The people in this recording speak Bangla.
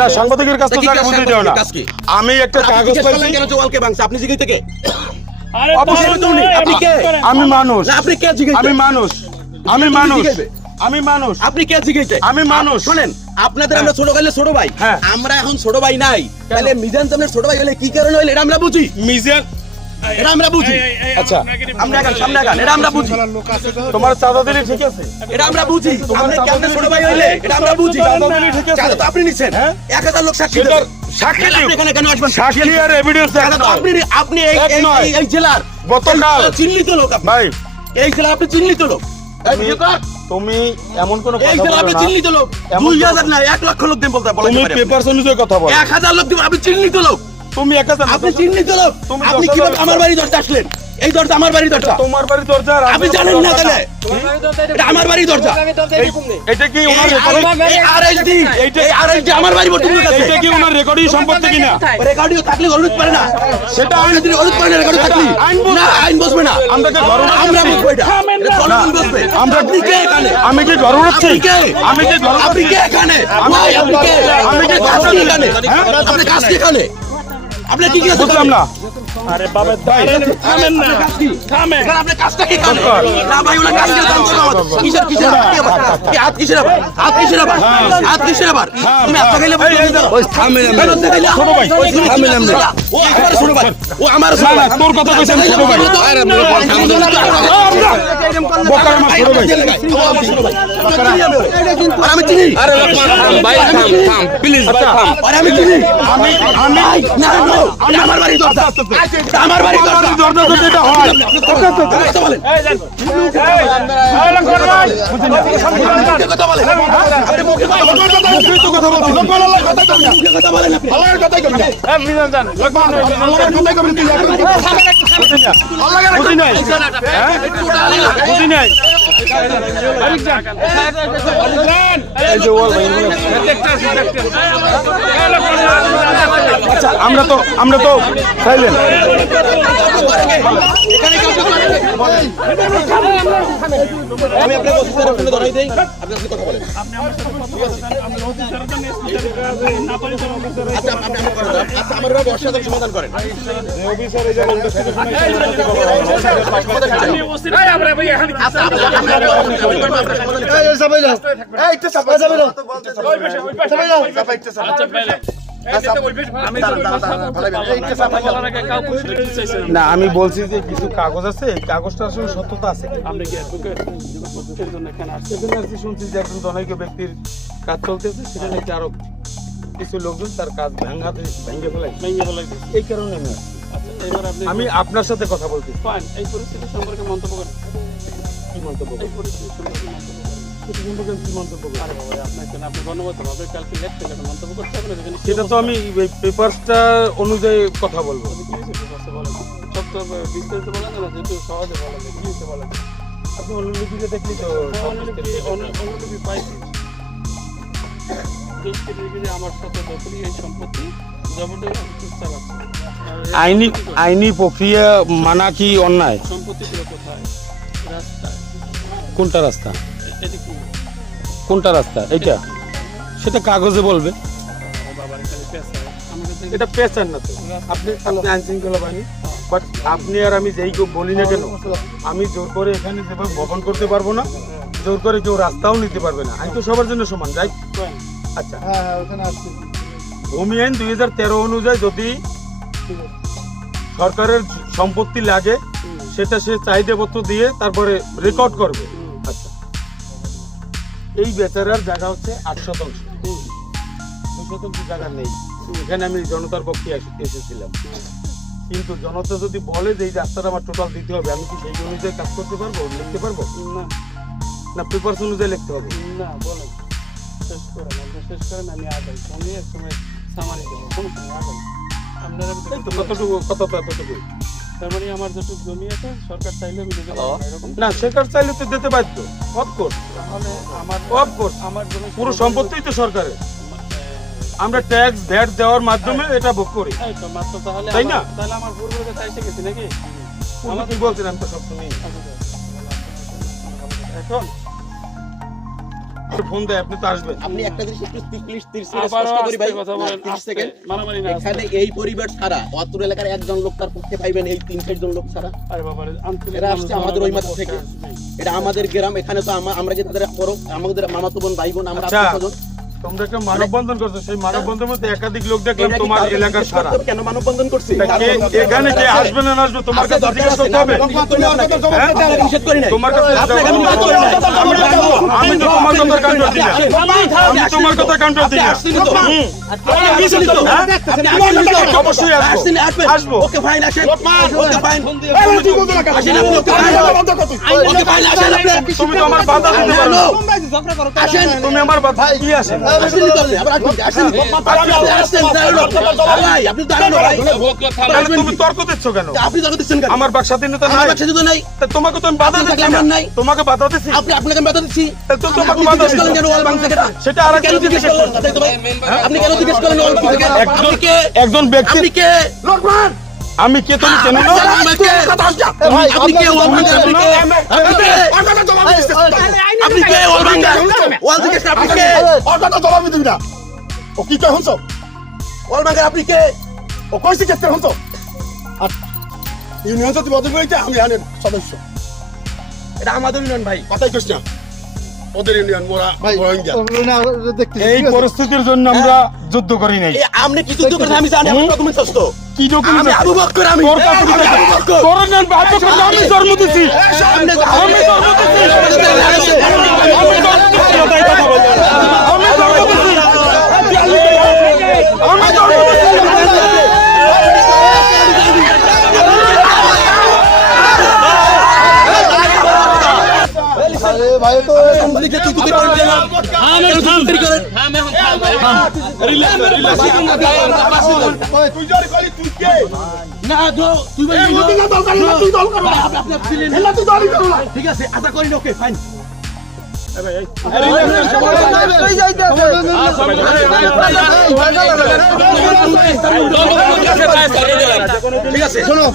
না সাংবাদিকের কাছে তো টাকা দিতে হবে না। আমি একটা কাগজ পাইছি কেন ওয়ালকে ভাঙছে আপনি জিজ্ঞেস থেকে অবশ্যই তুমি আপনি কে আমি মানুষ আপনি কে জিজ্ঞেস আমি মানুষ আমি মানুষ আমি মানুষ আপনি কে জিজ্ঞেস আমি মানুষ শুনেন আপনাদের আমরা ছোট ভাইলে ছোট ভাই আমরা এখন ছোট ভাই নাই তাহলে মিজান সামনে ছোট ভাই হলে কি কারণে হইল এটা আমরা বুঝি মিজান এটা আমরা বুঝি আচ্ছা আমরা এখন সামনে আগান এটা আমরা বুঝি তোমার চাঁদা দিলে ঠিক আছে এটা আমরা বুঝি আপনি কেমনে ছোট ভাই হইলে এটা আমরা বুঝি চাঁদা দিলে ঠিক আছে চাঁদা তো আপনি নিছেন 1000 লোক সাক্ষী সেটার দেবে সাক্ষী আপনি দিও। এখানে কেন আসবেন সাক্ষী আর এভিডেন্স চাঁদা তো আপনি আপনি এই জেলার গতকাল চিহ্নিত লোক আপনি ভাই এই জেলার আপনি চিহ্নিত লোক তুমি এমন কোন এই কথা জেলার বলো আপনি না চিহ্নিত লোক 2000 না 1 লক্ষ লোক দিন বলতে তুমি পেপার অনুযায়ী কথা বলো 1000 লোক দিব আপনি চিহ্নিত লোক তুমি 1000 আপনি চিহ্নিত লোক তুমি আপনি 10,000 কিভাবে আমার বাড়ি দরজা আসলেন এই দরজা আমার বাড়ি দরজা তোমার বাড়ি দরজা আর আপনি জানেন না তাহলে এটা আমার বাড়ি দরজা এটা কি ওনার আরএসডি এই আরএসডি আমার বাড়ি বর্তমান কাছে এটা কি ওনার রেকর্ডিং সম্পত্তি কিনা রেকর্ডিং থাকলে অনুরোধ পারে না সেটা আইন যদি অনুরোধ পারে না রেকর্ডিং থাকলে না আইন বসবে না আমরা কি ঘর আমরা বুঝবো এটা জনগণ বসবে আমরা আপনি কে এখানে আমি কি ঘর উড়াচ্ছি আপনি কে আমি কি ঘর আপনি কে এখানে আপনি কে আমি কি কাজ কি এখানে আপনি কাজ কি এখানে আপনি কি কাজ বুঝলাম না আরে বাবা থামেন না থামেন এখানে আপনি কাজটা কি করেন না ভাই ওরা কাজ করে জানছো না কিসের কি হাত কিসের আবার হাত কিসের আবার হাত কিসের আবার তুমি হাত খাইলে ওই থামেন ছোট ভাই থামেন আমরা ও আমার ছোট ভাই ও আমার ছোট ভাই তোর কথা কইছেন ছোট ভাই আরে বকার আমার ছোট ভাই আমি চিনি আরে ভাই থাম প্লিজ ভাই থাম আরে আমি চিনি আমি না না আমার বাড়ি দরজা আমার বাড়ি দরজা দরজা তো এটা হয় কথা বলেন কথা বলেন আপনি মুখে কথা বলেন মুখে তো কথা বলছি কথা বলেন আপনি আল্লাহর কথাই কবি মিজান জান আল্লাহর কথাই কবি তুই বুঝি নাই বুঝি নাই এই যে ওয়াল ভাই আচ্ছা আমরা তো সাইলেন্ট আমি আপনাকে অফিসারের ফোনে ধরাই দেই আপনি কথা বলেন আপনি আমার সাথে কথা বলেন আমি অফিসারের জন্য না পরিচয় অফিসার আচ্ছা আপনি আচ্ছা আমার ভাবে অসাধারণ সমাধান করেন অফিসার এই যে ইনভেস্টিগেশন আমি ওসির আমরা ভাই এখানে এই সবাই যাও এই তো সবাই যাবে না ওই পাশে সবাই আচ্ছা ভাইলা না আমি বলছি যে কিছু কাগজ আছে এই কাগজটা আসলে সত্যতা আছে আপনি কি অ্যাডভোকেট এর জন্য এখানে আসছেন সেখানে আর কি শুনছি যে একজন জনৈক ব্যক্তির কাজ চলতেছে সেটা নাকি আরো কিছু লোকজন তার কাজ ভেঙে ফেলাই ভেঙে ফেলাইছে এই কারণে আমি আসছি। আচ্ছা এবার আপনি আমি আপনার সাথে কথা বলতে ফাইন এই পরিস্থিতি সম্পর্কে মন্তব্য করেন কি মন্তব্য এই পরিস্থিতি সম্পর্কে মন্তব্য করেন সেটা সম্পর্কে কি মন্তব্য করব? আরে বাবা আপনাকে আপনি গণবদ্ধভাবে কালকে লেখতে গেলে মন্তব্য করতে হবে না যেখানে সেটা তো আমি এই পেপারসটা অনুযায়ী কথা বলবো সত্য বিস্তারিত বলেন না যেহেতু সহজে বলা যায় কি হচ্ছে বলা যায় আপনি অনুলিপিতে দেখলি তো অনুলিপি পাইছি 10 কোটি টাকা আমার সাথে দখলি এই সম্পত্তি জবরদস্তি চালাচ্ছে আইনি প্রক্রিয়া মানা কি অন্যায় সম্পত্তি ছিল কোথায় রাস্তায় কোনটা রাস্তা এটা কি কোনটা রাস্তা এইটা সেটা কাগজে বলবে বাবার খালি পেশা আমাকে এটা পেছান না তো আপনি আইন শৃঙ্খলা বাহিনী বাট আপনি আর আমি যেই বলি না কেন আমি জোর করে এখানে যেভাবে ভবন করতে পারবো না জোর করে কেউ রাস্তাও নিতে পারবে না আইন তো সবার জন্য সমান রাইট আচ্ছা ভূমি আইন 2013 অনুযায়ী যদি সরকারের সম্পত্তি লাগে সেটা সে চাহিদাপত্র দিয়ে তারপরে রেকর্ড করবে আচ্ছা এই বেচারার জায়গা হচ্ছে 8 শতাংশ 2 শতাংশ জায়গা নেই এখানে আমি জনতার পক্ষে এসেছিলাম কিন্তু জনতা যদি বলে যে এই রাস্তাটা আমার টোটাল দিতে হবে আমি কি সেই অনুযায়ী কাজ করতে পারবো লিখতে পারবো না না পেপারস অনুযায়ী লিখতে হবে না বলেন শেষ করেন আপনি শেষ করেন আমি আগাই সঙ্গে এক সময় সামারি দেবো কোনো সময় আগাই আপনারা এই তো কতটুকু কতটা এতটুকু তার মানে আমার যেটুকু জমি আছে সরকার চাইলে আমি দিতে পারবো না এরকম না সরকার চাইলে তো দিতে বাধ্য অফকোর্স তাহলে আমার অফকোর্স আমার জমি পুরো সম্পত্তিই তো সরকারের আমরা ট্যাক্স ভ্যাট দেওয়ার মাধ্যমে এটা ভোগ করি এই তো মাত্র তাহলে তাই না? তাহলে আমার পূর্বকে চাইতে গেছি নাকি আমার কি বলছেন আমি তো সব শুনি এখন ফোন দেয় আপনি তো আসবেন। আপনি একটা জিনিস একটু প্লিজ আবারও স্পষ্ট করি ভাই, আস্তে কথা বলেন, 30 আস্তে, সেকেন্ড। মারামারি না, আস্তে। এখানে এই পরিবার ছাড়া অত্র এলাকার একজন লোক তার পক্ষে পাইবেন, এই 3-4 জন লোক ছাড়া। আরে বাবা রে, আন্তরিক এরা আসছে মানুষ আমাদের ওই মাঠ বসে থেকে। আসবে। এটা আমাদের গ্রাম, এখানে তো আমরা যে তাদের বড়, আমাদের মামাতো বোন, ভাই বোন, আমরা আচ্ছা, আত্মীয়স্বজন। তোমরা একটা মানববন্ধন করছো, সেই মানববন্ধনের মধ্যে একাধিক লোক দেখলাম এটা কি তোমার কাউকে এলাকার জিজ্ঞেস ছাড়া। করতে হবে কেন মানববন্ধন করছি? তা এখানে কে আসবে না আসবে তোমার কাছে জিজ্ঞেস করতে হবে। আপনাকে নিষেধ করি নাই। তোমার কাছে আপনাকে আমি নিষেধ করি নাই। আমি তো তোমার কথা কাউন্টার দিই না। আমি তোমার কথা কাউন্টার দিই না। আসছেনই তো। হুম। আপনি আসছেনই তো। আপনি আসছেনই তো। অবশ্যই আসবো। আসবেন। আসবো। ওকে ফাইন, আসেন। Okay fine. আসেন আপনি, ওকে ফাইন। ওকে ফাইন, আসেন আপনি। তুমি তো আমার বাধা দিতে পারো না। আসেন। তুমি আমার বাধা কি আসে? আসেনই তো আপনি, আবার আসবেন, আসেন। আপনি আসছেন, দাঁড়ানো। ভাই, আপনি দাঁড়ানো ভাই। তাহলে তুমি তর্ক দিচ্ছ কেন? আপনি তর্ক দিচ্ছেন কেন? আমার বাক স্বাধীনতা আমার নাই। বাচ্চা যদি নাই, তা তোমাকে তো আমি বাধা আপনার দিচ্ছি থাকলে না। আমার নাই। তোমাকে বাধা দিচ্ছি। আপনাকে আমি বাধা দিচ্ছি। তো তোমাকে আপনি বাধা জিজ্ঞেস করলেন দিচ্ছি। কেন ওয়াল ভাঙছে কেন? সেটা আর কেন জিজ্ঞেস করলেন না, তাই তো ভাই? আপনি কেন জিজ্ঞেস করলেন ওয়াল ভাঙছে কেন? আপনি কে? একজন ব্যক্তি আপনি কে? আমি কে তুমি চেনো না? আপনি কে? আপনি কে ওয়াল ভাঙছে? আপনি কে? আপনি কে? আপনি কে ওয়াল ভাঙছে? ওয়াল জিজ্ঞেস আপনি কে? ওয়াল ভাঙছে আপনি কে? এটা আমাদের ইউনিয়ন ভাই। এই পরিস্থিতির জন্য আমরা যুদ্ধ করি নাই। এই আপনি কি যুদ্ধ করেন আমি জানি, আপনি ডকুমেন্টস আছে তো। কি ডকুমেন্ট? আমি আবু বকর, আমি তোর কাছে কি আমি আছে? আবু বকর। তোর নাম বাহাদুর খান, আমি জন্ম দিছি। সামনে যাও। আমি জন্ম দিছি। আমি জন্ম দিছি। আমি জন্ম লিখে তুই তুই করেন কেন? কেন তুই তুই করেন? না দো তুই ভাই আপনি ছিলেন। ঠিক আছে, আশা করি না, ওকে ফাইন। ঠিক আছে, শোনো।